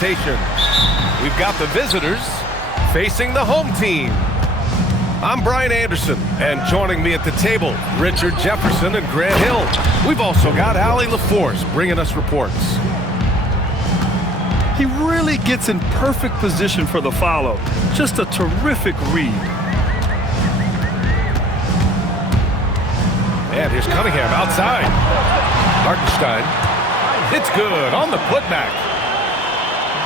We've got the visitors facing the home team. I'm Brian Anderson, and joining me at the table, Richard Jefferson and Grant Hill. We've also got Allie LaForce bringing us reports. He really gets in perfect position for the follow. Just a terrific read. And here's Cunningham outside. Hartenstein. It's good on the putback.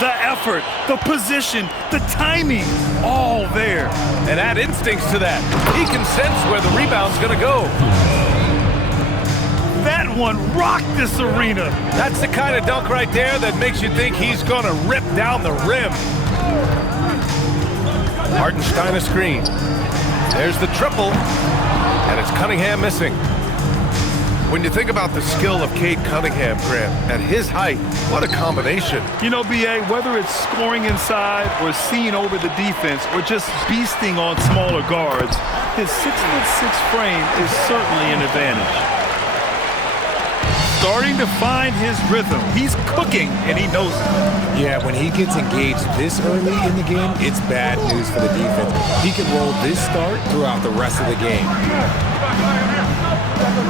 The effort, the position, the timing, all there. And add instincts to that. He can sense where the rebound's going to go. That one rocked this arena. That's the kind of dunk right there that makes you think he's going to rip down the rim. Hartenstein a screen. There's the triple. And it's Cunningham missing. When you think about the skill of Cade Cunningham, Grant, at his height, what a combination. You know, B.A., whether it's scoring inside or seeing over the defense or just beasting on smaller guards, his 6'6" frame is certainly an advantage. Starting to find his rhythm. He's cooking, and he knows it. Yeah, when he gets engaged this early in the game, it's bad news for the defense. He can roll this start throughout the rest of the game.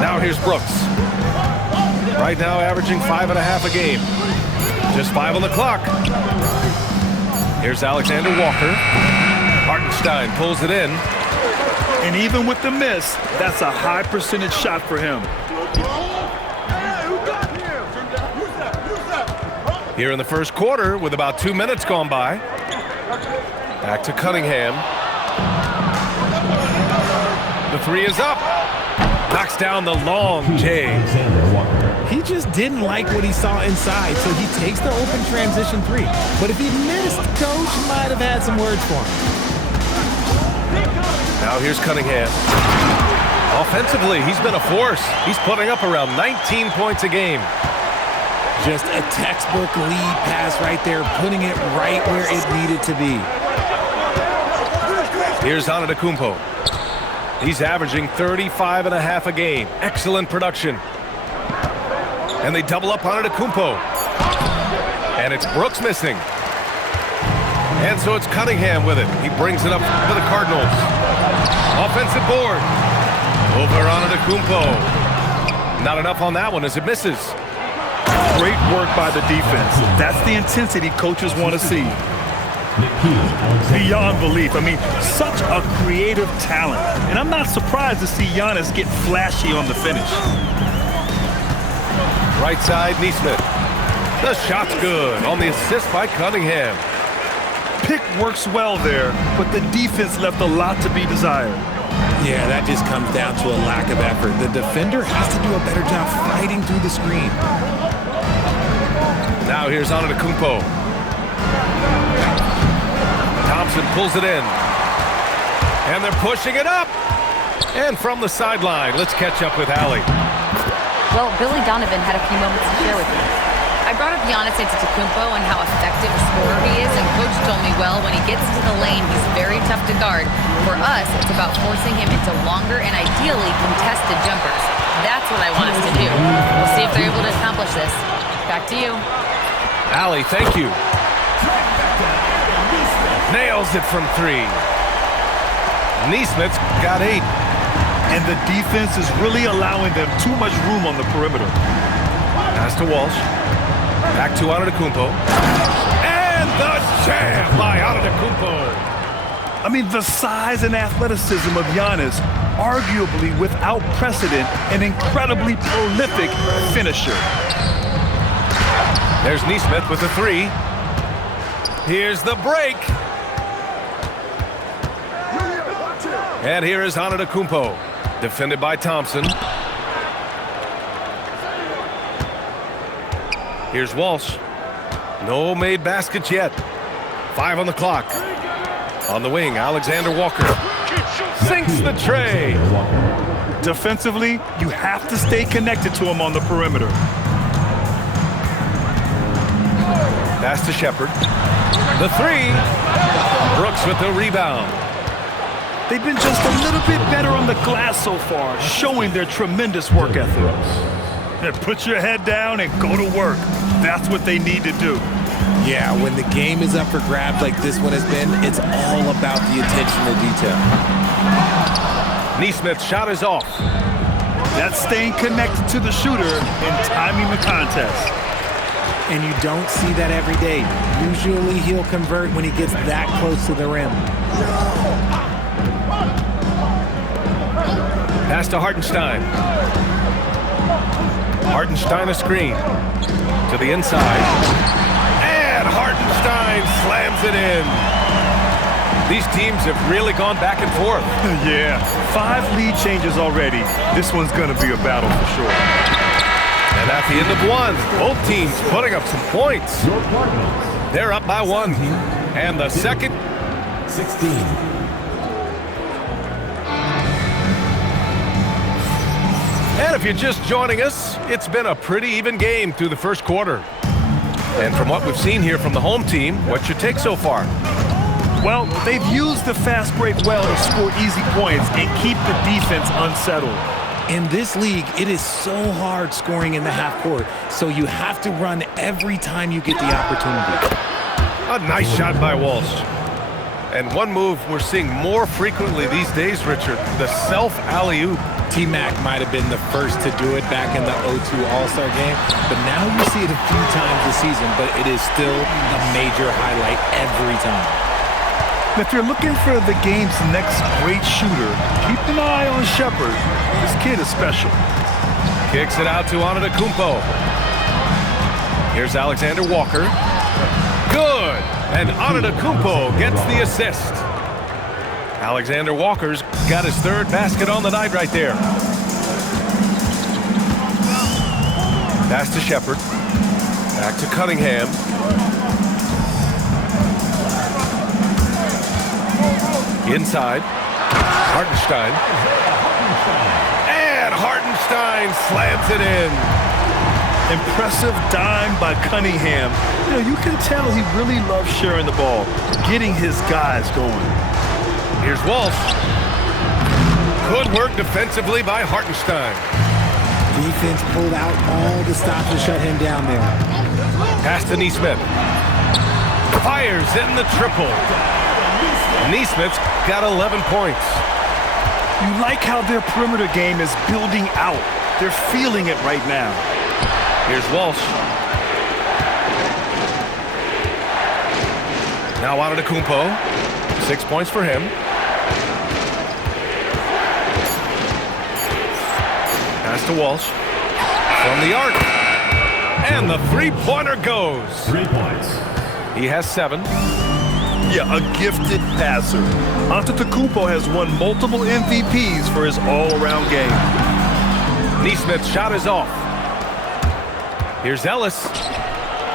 Now here's Brooks. Right now averaging 5.5 a game. Just 5 on the clock. Here's Alexander Walker. Hartenstein pulls it in. And even with the miss, that's a high percentage shot for him. Here in the first quarter with about 2 minutes gone by. Back to Cunningham. The three is up. Knocks down the long J. He just didn't like what he saw inside, so he takes the open transition three. But if he missed, Coach might have had some words for him. Now here's Cunningham. Offensively, he's been a force. He's putting up around 19 points a game. Just a textbook lead pass right there, putting it right where it needed to be. Here's Antetokounmpo. He's averaging 35.5 a game. Excellent production. And they double up Antetokounmpo. And it's Brooks missing. And so it's Cunningham with it. He brings it up for the Cardinals. Offensive board. Over Antetokounmpo. Not enough on that one as it misses. Great work by the defense. That's the intensity coaches want to see. Beyond belief. I mean, such a creative talent. And I'm not surprised to see Giannis get flashy on the finish. Right side, Nesmith. The shot's good on the assist by Cunningham. Pick works well there, but the defense left a lot to be desired. Yeah, that just comes down to a lack of effort. The defender has to do a better job fighting through the screen. Now here's Antetokounmpo. Thompson pulls it in. And they're pushing it up. And from the sideline, let's catch up with Allie. Well, Billy Donovan had a few moments to share with me. I brought up Giannis Antetokounmpo and how effective a scorer he is, and Coach told me, well, when he gets into the lane, he's very tough to guard. For us, it's about forcing him into longer and ideally contested jumpers. That's what I want us to do. We'll see if they're able to accomplish this. Back to you. Allie, thank you. Nails it from three. Nesmith's got 8. And the defense is really allowing them too much room on the perimeter. Pass to Walsh. Back to Antetokounmpo. And the jam by Antetokounmpo. I mean, the size and athleticism of Giannis, arguably without precedent, an incredibly prolific finisher. There's Nesmith with the 3. Here's the break. And here is Antetokounmpo, defended by Thompson. Here's Walsh. No made baskets yet. 5 on the clock. On the wing, Alexander Walker sinks the tray. Defensively, you have to stay connected to him on the perimeter. Pass to Shepard. The 3. Brooks with the rebound. They've been just a little bit better on the glass so far, showing their tremendous work ethic. And put your head down and go to work. That's what they need to do. Yeah, when the game is up for grabs like this one has been, it's all about the attention to detail. Neesmith's shot is off. That's staying connected to the shooter and timing the contest. And you don't see that every day. Usually he'll convert when he gets that close to the rim. Pass to Hartenstein. Hartenstein a screen. To the inside. And Hartenstein slams it in. These teams have really gone back and forth. Yeah, 5 lead changes already. This one's going to be a battle for sure. And at the end of one, both teams putting up some points. They're up by 1. And the second. 16. And if you're just joining us, it's been a pretty even game through the first quarter. And from what we've seen here from the home team, what's your take so far? Well, they've used the fast break well to score easy points and keep the defense unsettled. In this league, it is so hard scoring in the half court, so you have to run every time you get the opportunity. A nice shot by Walsh. And one move we're seeing more frequently these days, Richard, the self-alley-oop. T-Mac might have been the first to do it back in the 0-2 All-Star game, but now you see it a few times this season, but it is still a major highlight every time. If you're looking for the game's next great shooter, keep an eye on Shepard. This kid is special. Kicks it out to Antetokounmpo. Here's Alexander Walker. Good! And Antetokounmpo gets the assist. Alexander Walker's got his 3rd basket on the night right there. Pass to Shepard. Back to Cunningham. Inside. Hartenstein. And Hartenstein slams it in. Impressive dime by Cunningham. You can tell he really loves sharing the ball, getting his guys going. Here's Walsh. Good work defensively by Hartenstein. Defense pulled out all the stops to shut him down there. Pass to Neesmith. Fires in the triple. Neesmith's got 11 points. You like how their perimeter game is building out. They're feeling it right now. Here's Walsh. Now Antetokounmpo. 6 points for him. Pass to Walsh. From the arc. And the three-pointer goes. 3 points. He has 7. Yeah, a gifted passer. Antetokounmpo has won multiple MVPs for his all-around game. Neesmith's shot is off. Here's Ellis.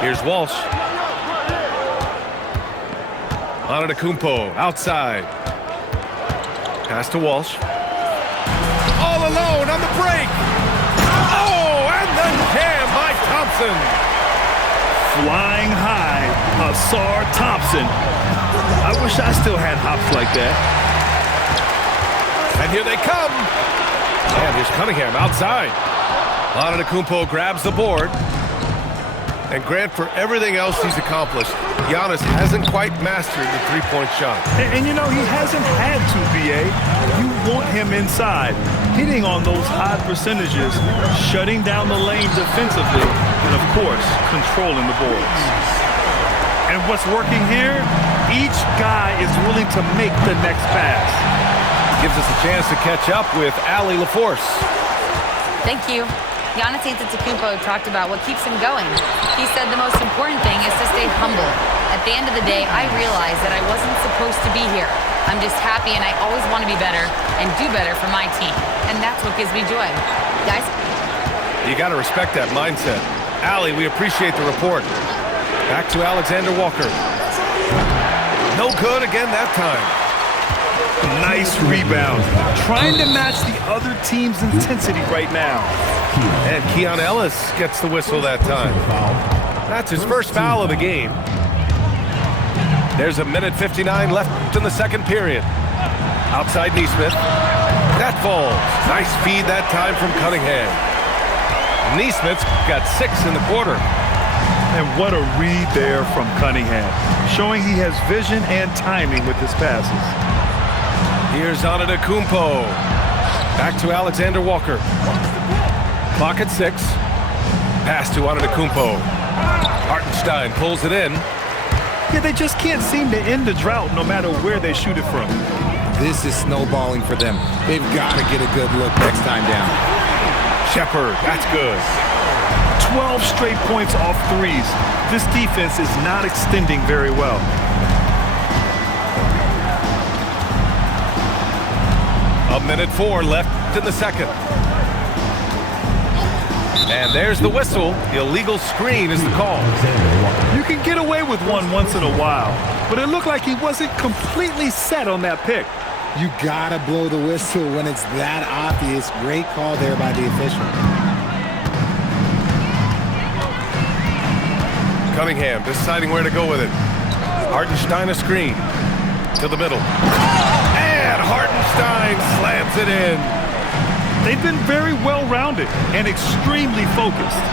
Here's Walsh. Antetokounmpo outside. Pass to Walsh. All alone on the break. Oh, and the jam by Thompson. Flying high, Asar Thompson. I wish I still had hops like that. And here they come. And here's Cunningham outside. Antetokounmpo grabs the board. And Grant, for everything else he's accomplished, Giannis hasn't quite mastered the three-point shot. And he hasn't had to, B.A. You want him inside, hitting on those high percentages, shutting down the lane defensively, and, of course, controlling the boards. And what's working here? Each guy is willing to make the next pass. Gives us a chance to catch up with Allie LaForce. Thank you. Giannis Antetokounmpo talked about what keeps him going. He said the most important thing is to stay humble. At the end of the day, I realized that I wasn't supposed to be here. I'm just happy, and I always want to be better and do better for my team. And that's what gives me joy. Guys? You got to respect that mindset. Allie, we appreciate the report. Back to Alexander Walker. No good again that time. Nice rebound. Trying to match the other team's intensity right now. And Keon Ellis gets the whistle that time. That's his first foul of the game. There's a minute 59 left in the second period. Outside Neesmith. That falls. Nice feed that time from Cunningham. Neesmith's got 6 in the quarter. And what a read there from Cunningham, showing he has vision and timing with his passes. Here's Antetokounmpo. Back to Alexander Walker. Clock at 6. Pass to Antetokounmpo. Hartenstein pulls it in. Yeah, they just can't seem to end the drought no matter where they shoot it from. This is snowballing for them. They've got to get a good look next time down. Shepard, that's good. 12 straight points off threes. This defense is not extending very well. A minute 4 left in the second. And there's the whistle. The illegal screen is the call. You can get away with one once in a while, but it looked like he wasn't completely set on that pick. You got to blow the whistle when it's that obvious. Great call there by the official. Cunningham deciding where to go with it. Hartenstein a screen to the middle. And Hartenstein slams it in. They've been very well-rounded and extremely focused.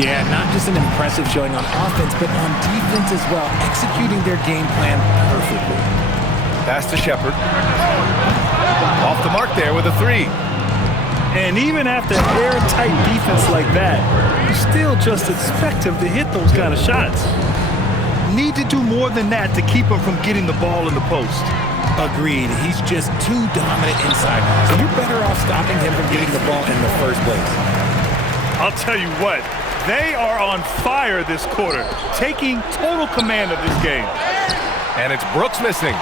Yeah, not just an impressive showing on offense, but on defense as well, executing their game plan perfectly. Pass to Shepard. Off the mark there with a 3. And even after airtight defense like that, you still just expect him to hit those kind of shots. Need to do more than that to keep him from getting the ball in the post. Agreed. He's just too dominant inside, so you're better off stopping him from getting the ball in the first place. I'll tell you what, they are on fire this quarter, taking total command of this game. And it's Brooks missing.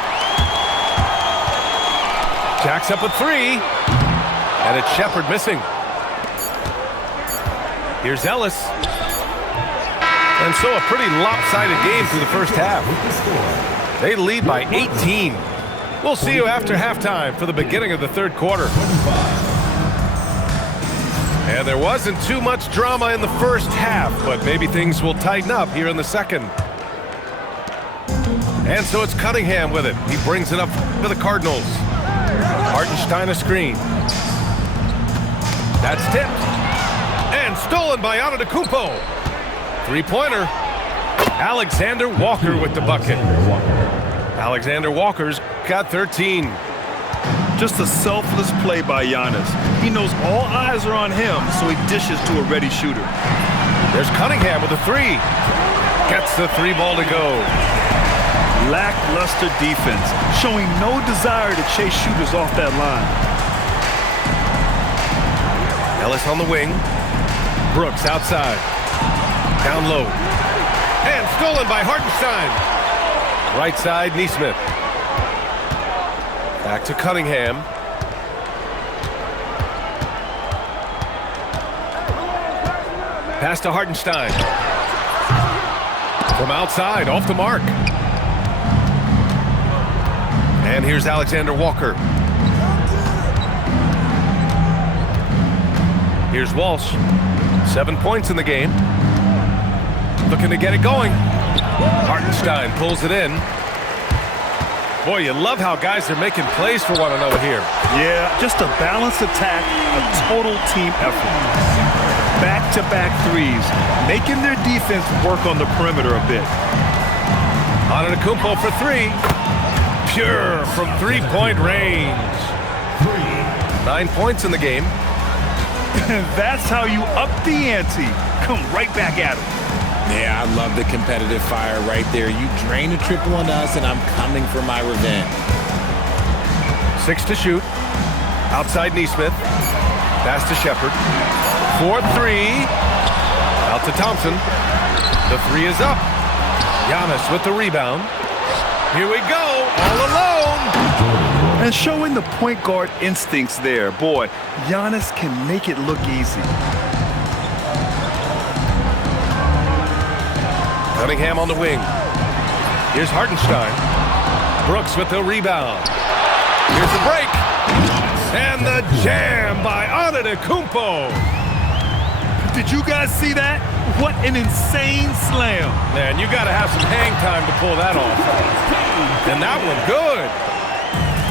Jacks up a 3. And it's Shepard missing. Here's Ellis. And so a pretty lopsided game through the first half. They lead by 18. We'll see you after halftime for the beginning of the third quarter. And there wasn't too much drama in the first half, but maybe things will tighten up here in the second. And so it's Cunningham with it. He brings it up to the Cardinals. Hartenstein a screen. That's tipped. And stolen by Antetokounmpo. Three-pointer. Alexander Walker with the bucket. Alexander Walker's got 13. Just a selfless play by Giannis. He knows all eyes are on him, so he dishes to a ready shooter. There's Cunningham with a 3. Gets the 3 ball to go. Lackluster defense, showing no desire to chase shooters off that line. Ellis on the wing. Brooks outside. Down low. And stolen by Hartenstein. Right side, Nesmith. Back to Cunningham. Pass to Hartenstein. From outside, off the mark. And here's Alexander Walker. Here's Walsh. 7 points in the game. Looking to get it going. Hartenstein pulls it in. Boy, you love how guys are making plays for one another here. Yeah, just a balanced attack, a total team effort. Back-to-back threes, making their defense work on the perimeter a bit. Antetokounmpo for 3. Pure from three-point range. 9 points in the game. And that's how you up the ante. Come right back at him. Yeah, I love the competitive fire right there. You drain a triple on us, and I'm coming for my revenge. 6 to shoot. Outside Nesmith. Pass to Shepard. 4-3. Out to Thompson. The 3 is up. Giannis with the rebound. Here we go, all alone. And showing the point guard instincts there. Boy, Giannis can make it look easy. Cunningham on the wing. Here's Hartenstein. Brooks with the rebound. Here's the break. And the jam by Antetokounmpo. Did you guys see that? What an insane slam. Man, you got to have some hang time to pull that off. And that one good.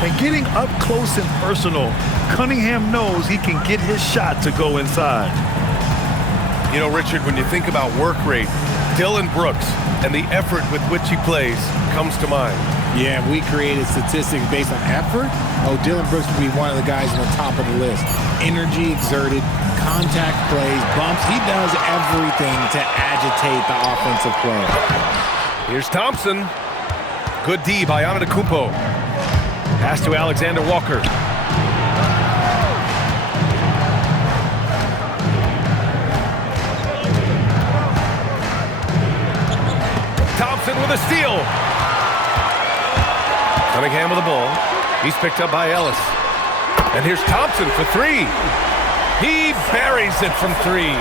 And getting up close and personal, Cunningham knows he can get his shot to go inside. You know, Richard, when you think about work rate, Dylan Brooks and the effort with which he plays comes to mind. Yeah, we created statistics based on effort. Oh, Dylan Brooks would be one of the guys on the top of the list. Energy exerted, contact plays, bumps. He does everything to agitate the offensive player. Here's Thompson. Good D by Antetokounmpo. Pass to Alexander Walker. Thompson with a steal. Cunningham with the ball. He's picked up by Ellis. And here's Thompson for three. He buries it from three.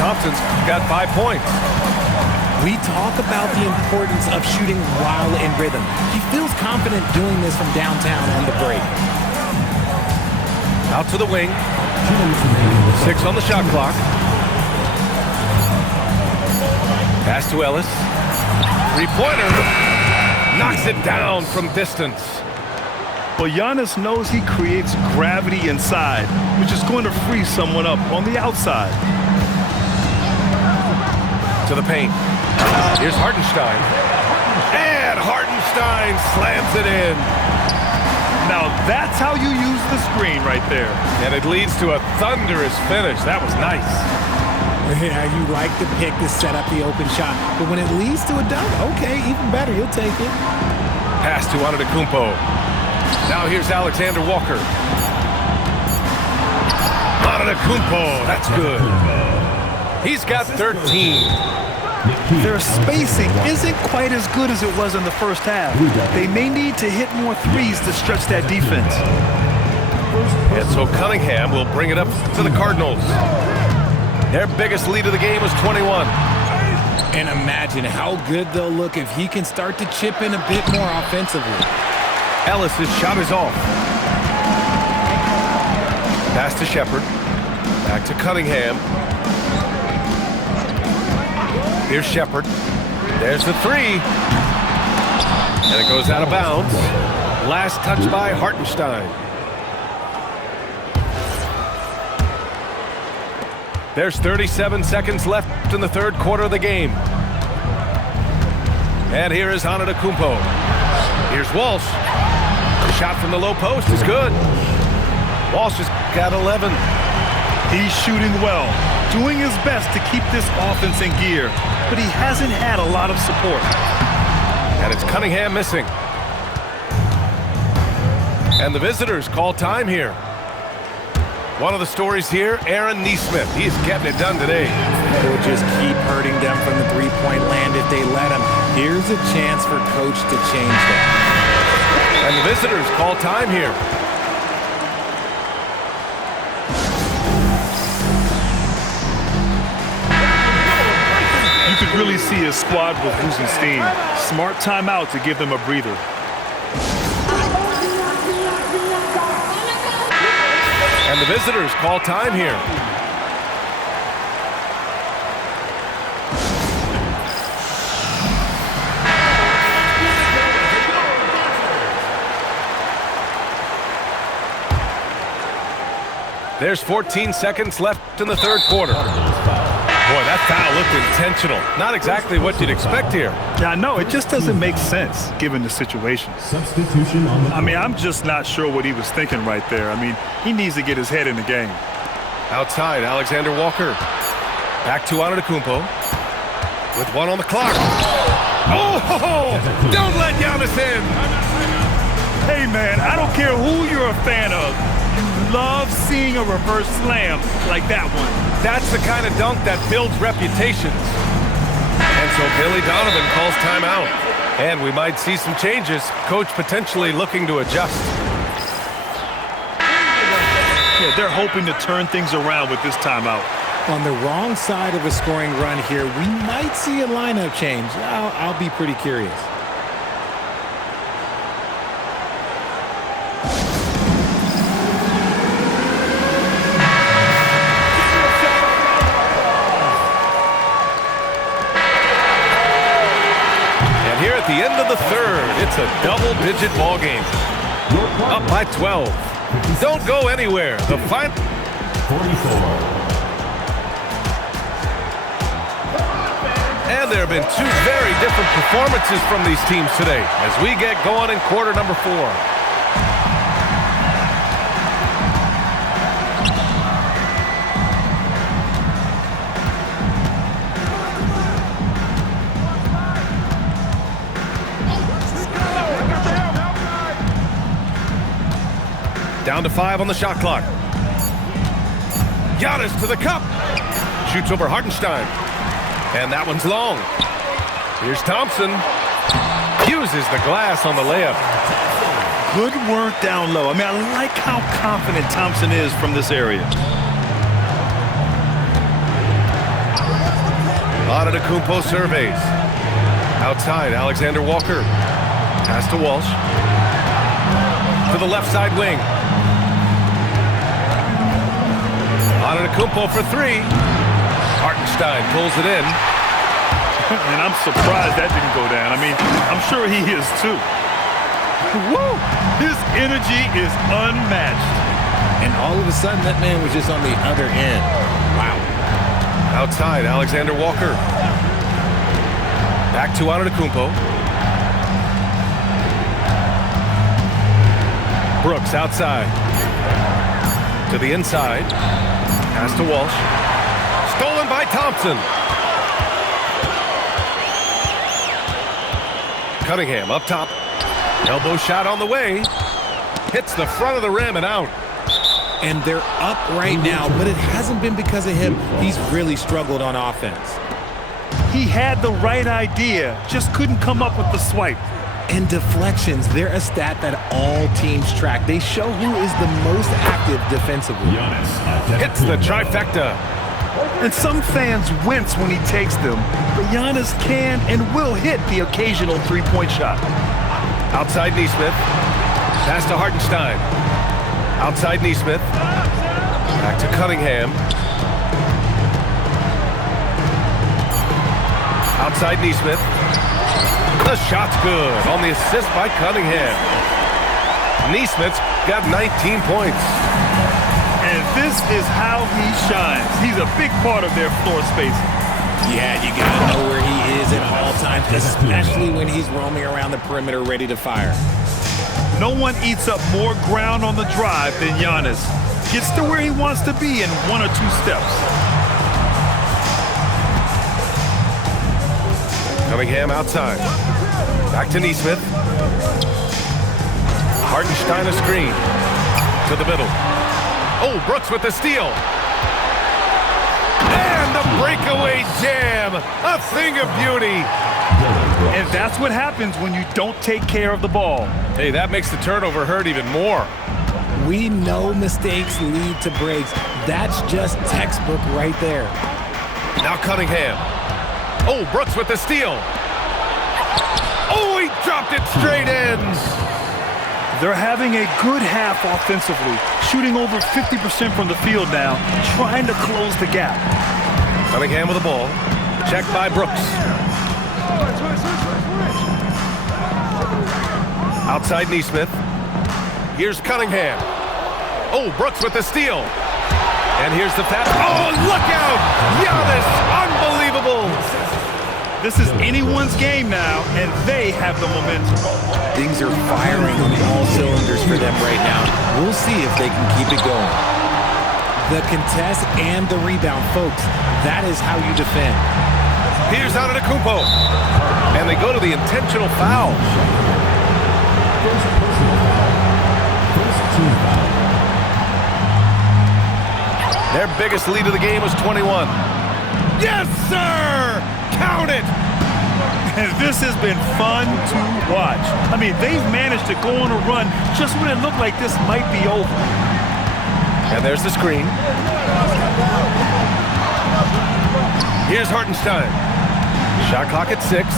Thompson's got 5 points. We talk about the importance of shooting while in rhythm. He feels confident doing this from downtown on the break. Out to the wing. 6 on the shot clock. Pass to Ellis. Three-pointer. Knocks it down from distance. Well, Giannis knows he creates gravity inside, which is going to free someone up on the outside. To the paint. Here's Hartenstein. And Hartenstein slams it in. Now that's how you use the screen right there. And it leads to a thunderous finish. That was nice. Yeah, you like the pick to set up the open shot, but when it leads to a dunk, okay, even better, you'll take it. Pass to Antetokounmpo. Now here's Alexander Walker. Antetokounmpo, that's good. He's got 13. Their spacing isn't quite as good as it was in the first half. They may need to hit more threes to stretch that defense. And so Cunningham will bring it up to the Cardinals. Their biggest lead of the game was 21. And imagine how good they'll look if he can start to chip in a bit more offensively. Ellis' shot is off. Pass to Shepard. Back to Cunningham. Here's Shepard. There's the three. And it goes out of bounds. Last touch by Hartenstein. There's 37 seconds left in the third quarter of the game. And here is Antetokounmpo. Here's Walsh. The shot from the low post is good. Walsh has got 11. He's shooting well, doing his best to keep this offense in gear, but he hasn't had a lot of support. And it's Cunningham missing. And the visitors call time here. One of the stories here, Aaron Nesmith. He's getting it done today. He'll just keep hurting them from the three-point land if they let him. Here's a chance for Coach to change that. And the visitors call time here. You could really see his squad was losing steam. Smart timeout to give them a breather. And the visitors call time here. There's 14 seconds left in the third quarter. Boy, that foul looked intentional. Not exactly what you'd expect here. Yeah, I know. It just doesn't make sense given the situation. Substitution on the I mean, I'm just not sure what he was thinking right there. I mean, he needs to get his head in the game. Outside, Alexander Walker. Back to Antetokounmpo. With 1 on the clock. Oh! Don't let Giannis in! Hey, man, I don't care who you're a fan of. You love seeing a reverse slam like that one. That's the kind of dunk that builds reputations. And so Billy Donovan calls timeout. And we might see some changes. Coach potentially looking to adjust. Yeah, they're hoping to turn things around with this timeout. On the wrong side of a scoring run here, we might see a lineup change. I'll be pretty curious. At the end of the third, it's a double-digit ball game. Up by 12. Don't go anywhere. The final 44. And there have been two very different performances from these teams today as we get going in quarter number 4. Down to 5 on the shot clock. Giannis to the cup. Shoots over Hartenstein. And that one's long. Here's Thompson. Uses the glass on the layup. Good work down low. I mean, I like how confident Thompson is from this area. Antetokounmpo surveys. Outside, Alexander Walker. Pass to Walsh. To the left side wing. Antetokounmpo for 3. Hartenstein pulls it in. And I'm surprised that didn't go down. I mean, I'm sure he is too. Woo! His energy is unmatched. And all of a sudden, that man was just on the other end. Wow. Outside, Alexander Walker. Back to Antetokounmpo. Brooks outside. To the inside. Pass to Walsh. Stolen by Thompson. Cunningham up top. Elbow shot on the way. Hits the front of the rim and out. And they're up right now, but it hasn't been because of him. He's really struggled on offense. He had the right idea, just couldn't come up with the swipe. And deflections, they're a stat that all teams track. They show who is the most active defensively. Hits the trifecta. And some fans wince when he takes them, but Giannis can and will hit the occasional three-point shot. Outside Neesmith. Pass to Hartenstein. Outside Neesmith. Back to Cunningham. Outside Neesmith. The shot's good on the assist by Cunningham. Neesmith's got 19 points. And this is how he shines. He's a big part of their floor spacing. Yeah, you gotta know where he is at all times, especially when he's roaming around the perimeter ready to fire. No one eats up more ground on the drive than Giannis. Gets to where he wants to be in 1 or 2 steps. Cunningham outside. Back to Neesmith. Hartenstein a screen. To the middle. Oh, Brooks with the steal. And the breakaway jam. A thing of beauty. And that's what happens when you don't take care of the ball. Hey, that makes the turnover hurt even more. We know mistakes lead to breaks. That's just textbook right there. Now Cunningham. Oh, Brooks with the steal. Oh, he dropped it straight ends. They're having a good half offensively, shooting over 50% from the field now, trying to close the gap. Cunningham with the ball. Checked by Brooks. Outside Neesmith. Here's Cunningham. Oh, Brooks with the steal. And here's the pass. Oh, look out! Giannis, unbelievable! This is anyone's game now, and they have the momentum. Things are firing on all cylinders for them right now. We'll see if they can keep it going. The contest and the rebound, folks. That is how you defend. Here's Antetokounmpo. And they go to the intentional foul. Their biggest lead of the game was 21. Yes, sir! Count it! And this has been fun to watch. I mean, they've managed to go on a run just when it looked like this might be over. And there's the screen. Here's Hartenstein. Shot clock at 6.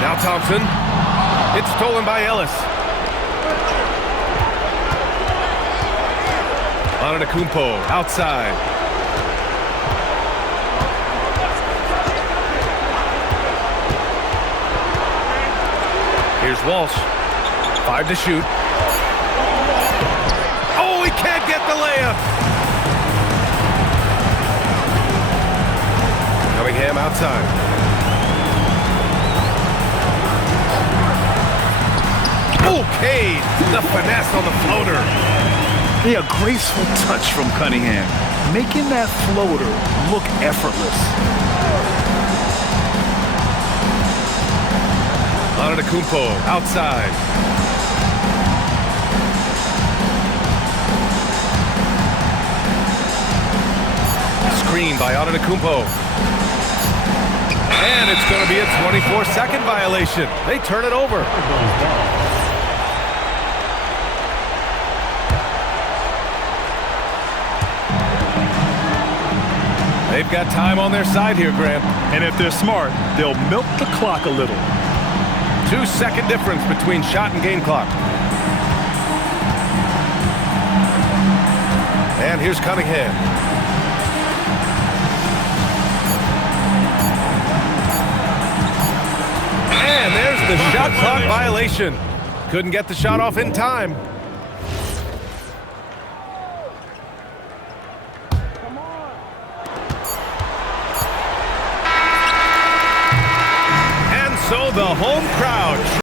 Now Thompson. It's stolen by Ellis. Antetokounmpo outside. Here's Walsh. 5 to shoot. Oh, he can't get the layup. Cunningham outside. Kincaid, the finesse on the floater. Yeah, a graceful touch from Cunningham, making that floater look effortless. Antetokounmpo outside. Screen by Antetokounmpo. And it's going to be a 24-second violation. They turn it over. They've got time on their side here, Grant. And if they're smart, they'll milk the clock a little. 2-second difference between shot and game clock. And here's Cunningham. And there's the shot clock violation. Couldn't get the shot off in time. And so the home crowd